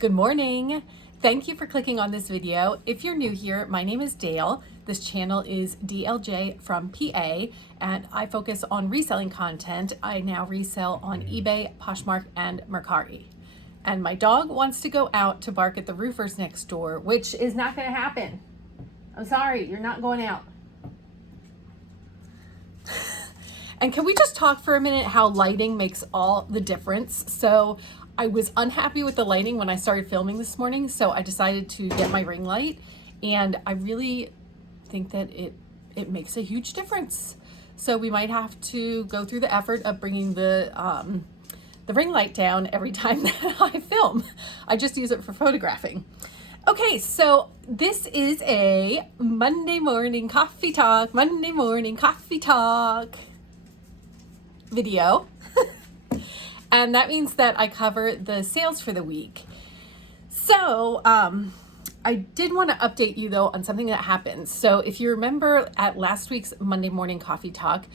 Good morning. Thank you for clicking on this video. If you're new here, my name is Dale. This channel is DLJ from PA, and I focus on reselling content. I now resell on eBay, Poshmark, and Mercari. And my dog wants to go out to bark at the roofers next door, which is not going to happen. I'm sorry, you're not going out. And can we just talk for a minute how lighting makes all the difference? So I was unhappy with the lighting when I started filming this morning, so I decided to get my ring light, and I really think that it makes a huge difference. So we might have to go through the effort of bringing the ring light down every time that I film. I just use it for photographing. Okay, so this is a Monday morning coffee talk video. And that means that I cover the sales for the week. So I did want to update you though on something that happened. So if you remember at last week's Monday morning coffee talk,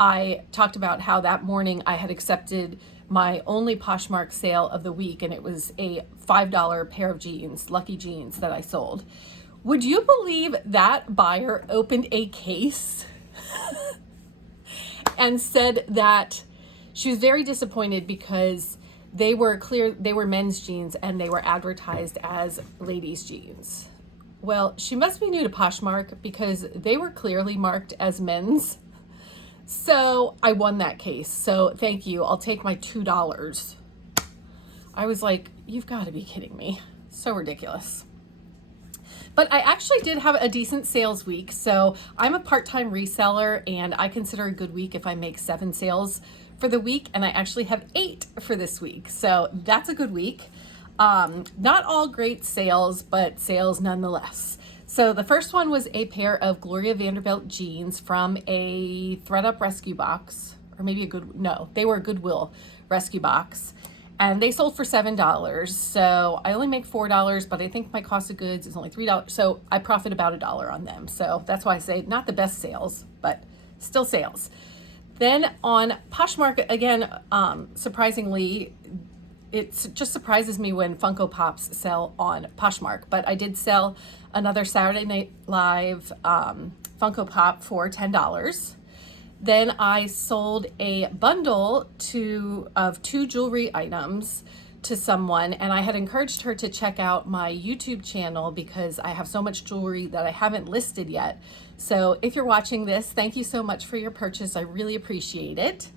I talked about how that morning I had accepted my only Poshmark sale of the week, and it was a $5 pair of jeans, lucky jeans, that I sold. Would you believe that buyer opened a case and said that she was very disappointed because they were men's jeans and they were advertised as ladies' jeans. Well, she must be new to Poshmark because they were clearly marked as men's. So I won that case. So thank you. I'll take my $2. I was like, you've got to be kidding me. So ridiculous. But I actually did have a decent sales week. So I'm a part-time reseller, and I consider a good week if I make 7 sales for the week, and I actually have 8 for this week. So that's a good week. Not all great sales, but sales nonetheless. So the first one was a pair of Gloria Vanderbilt jeans from a ThredUp rescue box, or maybe they were a Goodwill rescue box. And they sold for $7. So I only make $4, but I think my cost of goods is only $3. So I profit about $1 on them. So that's why I say not the best sales, but still sales. Then on Poshmark, again, surprisingly, it just surprises me when Funko Pops sell on Poshmark. But I did sell another Saturday Night Live Funko Pop for $10. Then I sold a bundle of 2 jewelry items to someone, and I had encouraged her to check out my YouTube channel because I have so much jewelry that I haven't listed yet. So if you're watching this, thank you so much for your purchase. I really appreciate it.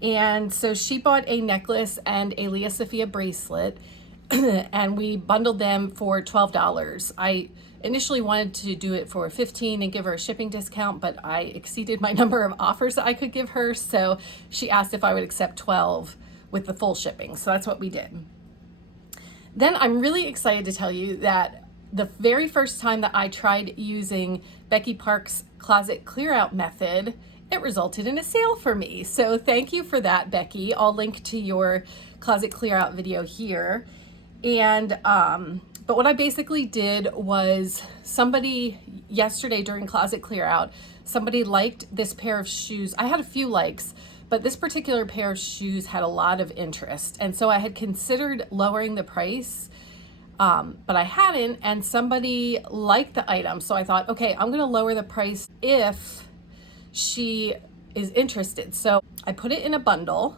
And so she bought a necklace and a Leah Sophia bracelet, and we bundled them for $12. I initially wanted to do it for $15 and give her a shipping discount, but I exceeded my number of offers that I could give her, so she asked if I would accept $12 with the full shipping, so that's what we did. Then I'm really excited to tell you that the very first time that I tried using Becky Park's closet clear out method, it resulted in a sale for me. So thank you for that, Becky. I'll link to your closet clear out video here. And but what I basically did was, somebody yesterday during closet clear out, somebody liked this pair of shoes. I had a few likes, but this particular pair of shoes had a lot of interest. And so I had considered lowering the price, but I hadn't, and somebody liked the item. So I thought, okay, I'm gonna lower the price if she is interested. So I put it in a bundle,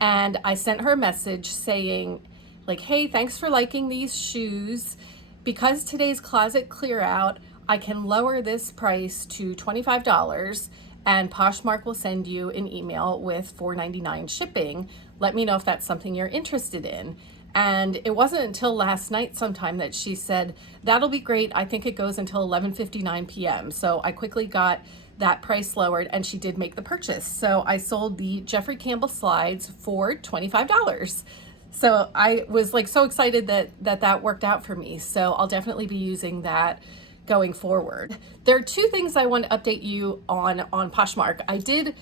and I sent her a message saying, like, hey, thanks for liking these shoes. Because today's closet clear out, I can lower this price to $25, and Poshmark will send you an email with $4.99 shipping. Let me know if that's something you're interested in. And it wasn't until last night sometime that she said, that'll be great. I think it goes until 11:59 p.m. So I quickly got that price lowered, and she did make the purchase. So I sold the Jeffrey Campbell slides for $25. So I was like so excited that worked out for me. So I'll definitely be using that going forward. There are 2 things I want to update you on Poshmark. I did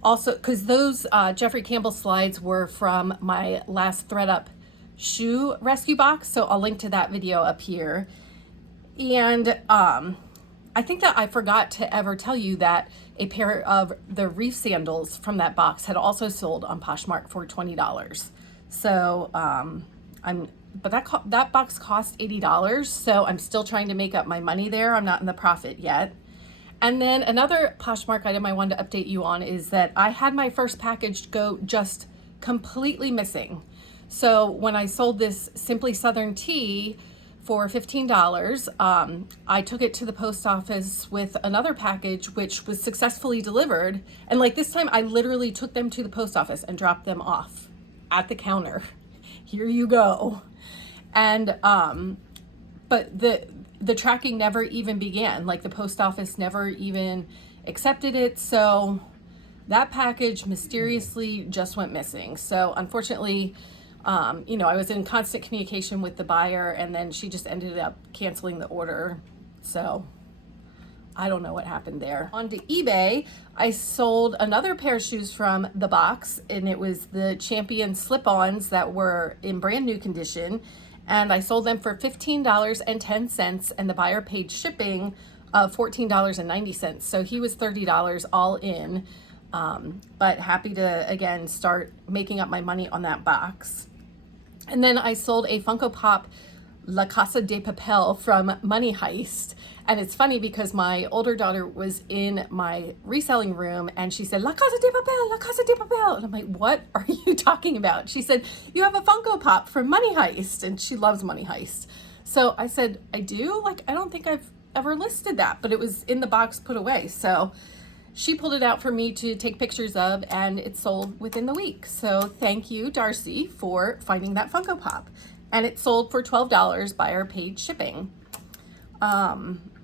also, because those Jeffrey Campbell slides were from my last ThredUp shoe rescue box. So I'll link to that video up here. And I think that I forgot to ever tell you that a pair of the reef sandals from that box had also sold on Poshmark for $20. So I'm but that box cost $80, so I'm still trying to make up my money there. I'm not in the profit yet. And then another Poshmark item I wanted to update you on is that I had my first package go just completely missing. So when I sold this Simply Southern tea for $15, I took it to the post office with another package, which was successfully delivered. And like this time, I literally took them to the post office and dropped them off at the counter. Here you go. And but the tracking never even began. Like the post office never even accepted it. So that package mysteriously just went missing. So unfortunately, you know, I was in constant communication with the buyer, and then she just ended up canceling the order. So I don't know what happened there. On to eBay, I sold another pair of shoes from the box, and it was the Champion slip-ons that were in brand new condition. And I sold them for $15.10, and the buyer paid shipping of $14.90. So he was $30 all in, but happy to, again, start making up my money on that box. And then I sold a Funko Pop La Casa de Papel from Money Heist. And it's funny because my older daughter was in my reselling room and she said, La Casa de Papel, La Casa de Papel. And I'm like, what are you talking about? She said, you have a Funko Pop from Money Heist. And she loves Money Heist. So I said, I do? Like, I don't think I've ever listed that, but it was in the box put away. So she pulled it out for me to take pictures of, and it sold within the week. So thank you, Darcy, for finding that Funko Pop. And it sold for $12, buyer paid shipping.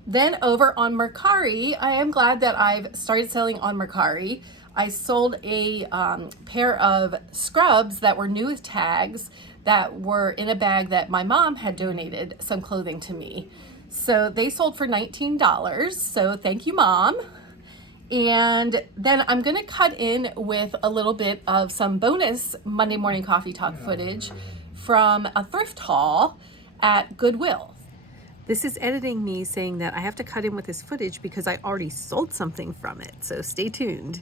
Then over on Mercari, I am glad that I've started selling on Mercari. I sold a pair of scrubs that were new with tags that were in a bag that my mom had donated some clothing to me. So they sold for $19. So thank you, Mom. And then I'm going to cut in with a little bit of some bonus Monday Morning Coffee Talk footage from a thrift haul at Goodwill. This is editing me saying that I have to cut in with this footage because I already sold something from it. So stay tuned.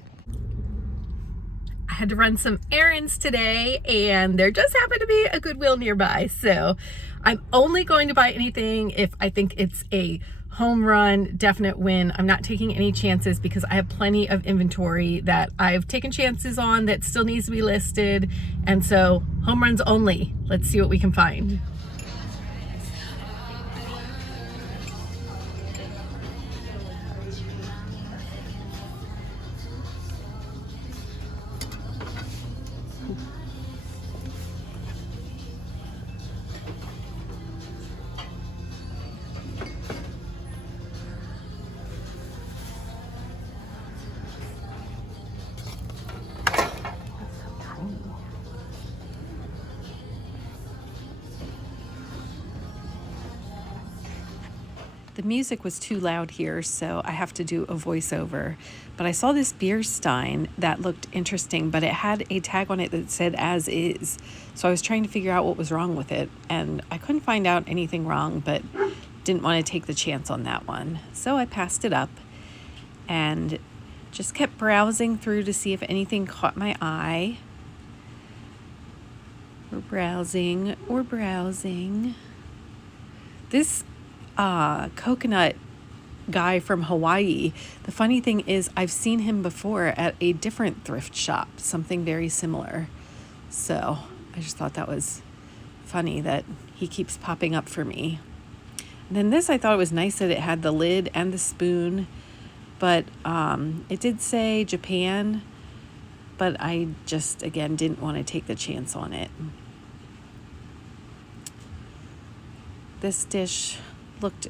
I had to run some errands today, and there just happened to be a Goodwill nearby. So I'm only going to buy anything if I think it's a home run, definite win. I'm not taking any chances because I have plenty of inventory that I've taken chances on that still needs to be listed. And so home runs only. Let's see what we can find. The music was too loud here, so I have to do a voiceover. But I saw this beer stein that looked interesting, but it had a tag on it that said as is. So I was trying to figure out what was wrong with it, and I couldn't find out anything wrong, but didn't want to take the chance on that one. So I passed it up and just kept browsing through to see if anything caught my eye. We're browsing. This coconut guy from Hawaii, the funny thing is I've seen him before at a different thrift shop, something very similar. So I just thought that was funny that he keeps popping up for me. And then this, I thought it was nice that it had the lid and the spoon, but it did say Japan, but I just, again, didn't want to take the chance on it. This dish looked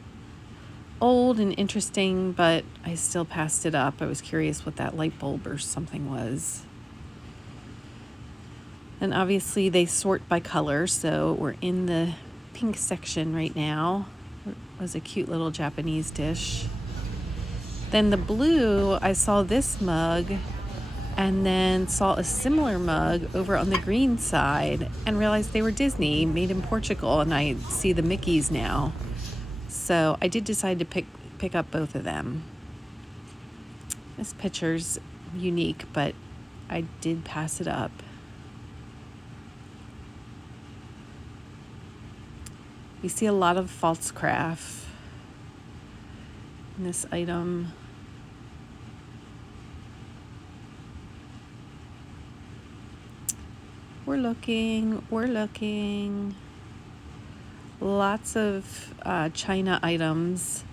old and interesting, but I still passed it up. I was curious what that light bulb or something was. And obviously they sort by color, so we're in the pink section right now. It was a cute little Japanese dish. Then the blue, I saw this mug and then saw a similar mug over on the green side and realized they were Disney, made in Portugal, and I see the Mickeys now. So I did decide to pick up both of them. This picture's unique, but I did pass it up. You see a lot of false craft in this item. We're looking. Lots of China items.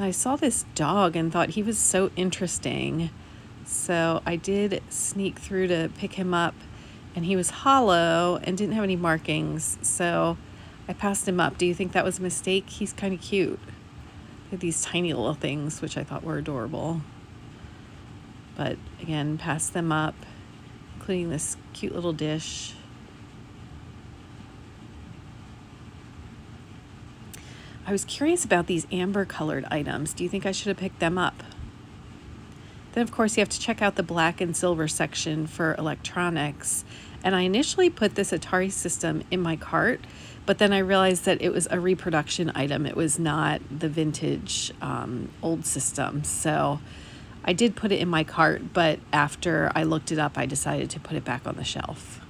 I saw this dog and thought he was so interesting. So I did sneak through to pick him up, and he was hollow and didn't have any markings. So I passed him up. Do you think that was a mistake? He's kind of cute. They had these tiny little things, which I thought were adorable. But again, passed them up, including this cute little dish. I was curious about these amber colored items. Do you think I should have picked them up? Then, of course, you have to check out the black and silver section for electronics. And I initially put this Atari system in my cart, but then I realized that it was a reproduction item. It was not the vintage old system. So I did put it in my cart, but after I looked it up, I decided to put it back on the shelf.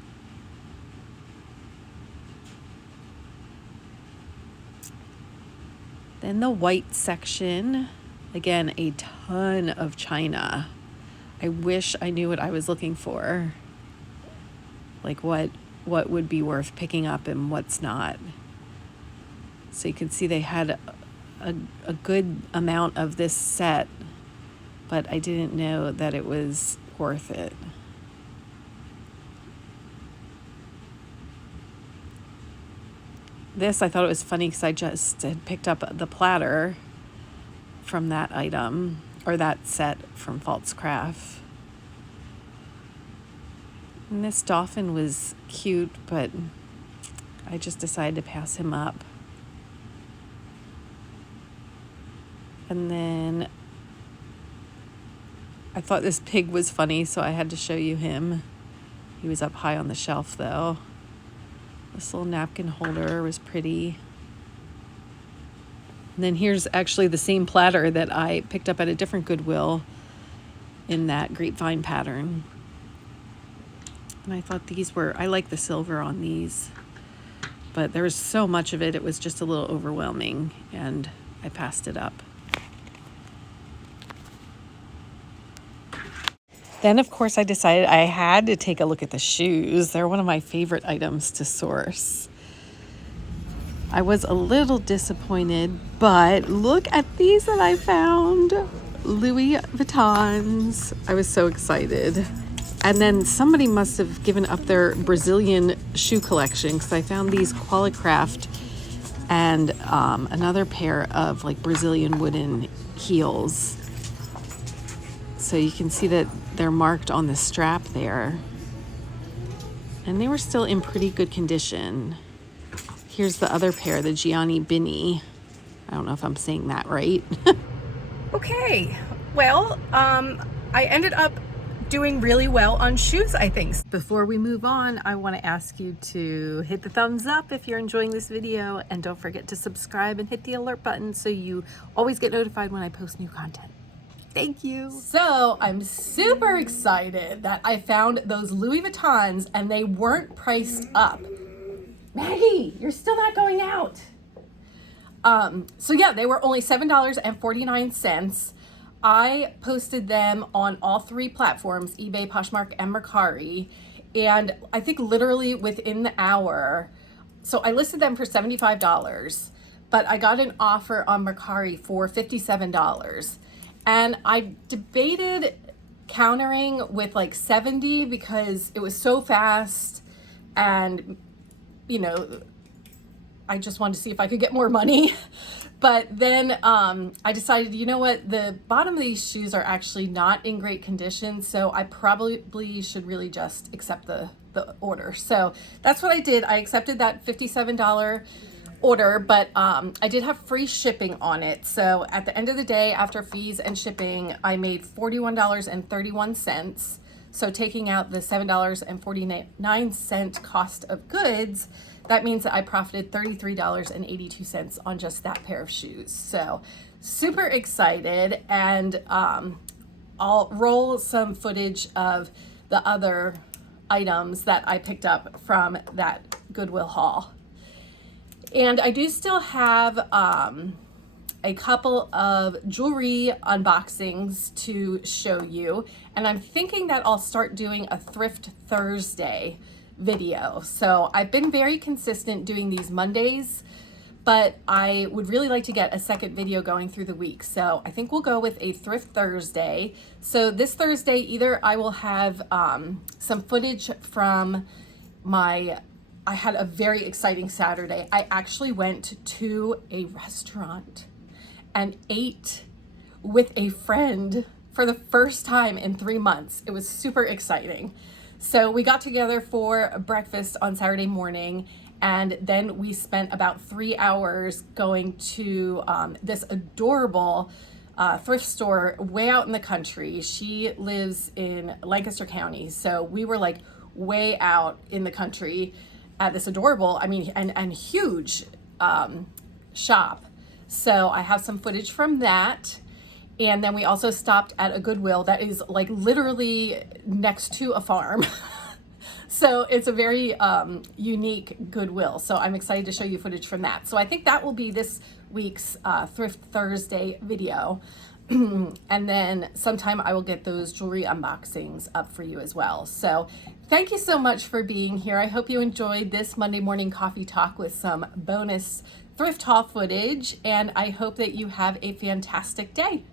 Then the white section, again, a ton of China. I wish I knew what I was looking for. Like what would be worth picking up and what's not. So you can see they had a good amount of this set, but I didn't know that it was worth it. This, I thought it was funny because I just had picked up the platter from that item, or that set from False Craft. And this dolphin was cute, but I just decided to pass him up. And then I thought this pig was funny, so I had to show you him. He was up high on the shelf, though. This little napkin holder was pretty. And then here's actually the same platter that I picked up at a different Goodwill in that grapevine pattern. And I thought these were, I like the silver on these, but there was so much of it, it was just a little overwhelming, and I passed it up. Then, of course, I decided I had to take a look at the shoes. They're one of my favorite items to source. I was a little disappointed, but look at these that I found. Louis Vuittons. I was so excited. And then somebody must have given up their Brazilian shoe collection, because I found these Qualicraft and another pair of like Brazilian wooden heels. So you can see that they're marked on the strap there. And they were still in pretty good condition. Here's the other pair, the Gianni Bini. I don't know if I'm saying that right. Okay, well, I ended up doing really well on shoes, I think. Before we move on, I want to ask you to hit the thumbs up if you're enjoying this video, and don't forget to subscribe and hit the alert button so you always get notified when I post new content. Thank you. So I'm super excited that I found those Louis Vuittons and they weren't priced up. Maggie, you're still not going out. So yeah, they were only $7.49. I posted them on all three platforms, eBay, Poshmark, and Mercari. And I think literally within the hour, so I listed them for $75, but I got an offer on Mercari for $57. And I debated countering with like 70 because it was so fast, and you know, I just wanted to see if I could get more money. But then I decided, you know what, the bottom of these shoes are actually not in great condition, so I probably should really just accept the order. So that's what I did. I accepted that $57 order, but I did have free shipping on it. So at the end of the day, after fees and shipping, I made $41.31. So taking out the $7.49 cost of goods, that means that I profited $33.82 on just that pair of shoes. So super excited, and I'll roll some footage of the other items that I picked up from that Goodwill haul. And I do still have a couple of jewelry unboxings to show you. And I'm thinking that I'll start doing a Thrift Thursday video. So I've been very consistent doing these Mondays, but I would really like to get a second video going through the week. So I think we'll go with a Thrift Thursday. So this Thursday, either I will have some footage from I had a very exciting Saturday. I actually went to a restaurant and ate with a friend for the first time in 3 months. It was super exciting. So we got together for breakfast on Saturday morning, and then we spent about 3 hours going to this adorable thrift store way out in the country. She lives in Lancaster County, so we were like way out in the country at this adorable, I mean, and huge shop. So I have some footage from that. And then we also stopped at a Goodwill that is like literally next to a farm. So it's a very unique Goodwill. So I'm excited to show you footage from that. So I think that will be this week's Thrift Thursday video. And then sometime I will get those jewelry unboxings up for you as well. So thank you so much for being here. I hope you enjoyed this Monday morning coffee talk with some bonus thrift haul footage, and I hope that you have a fantastic day.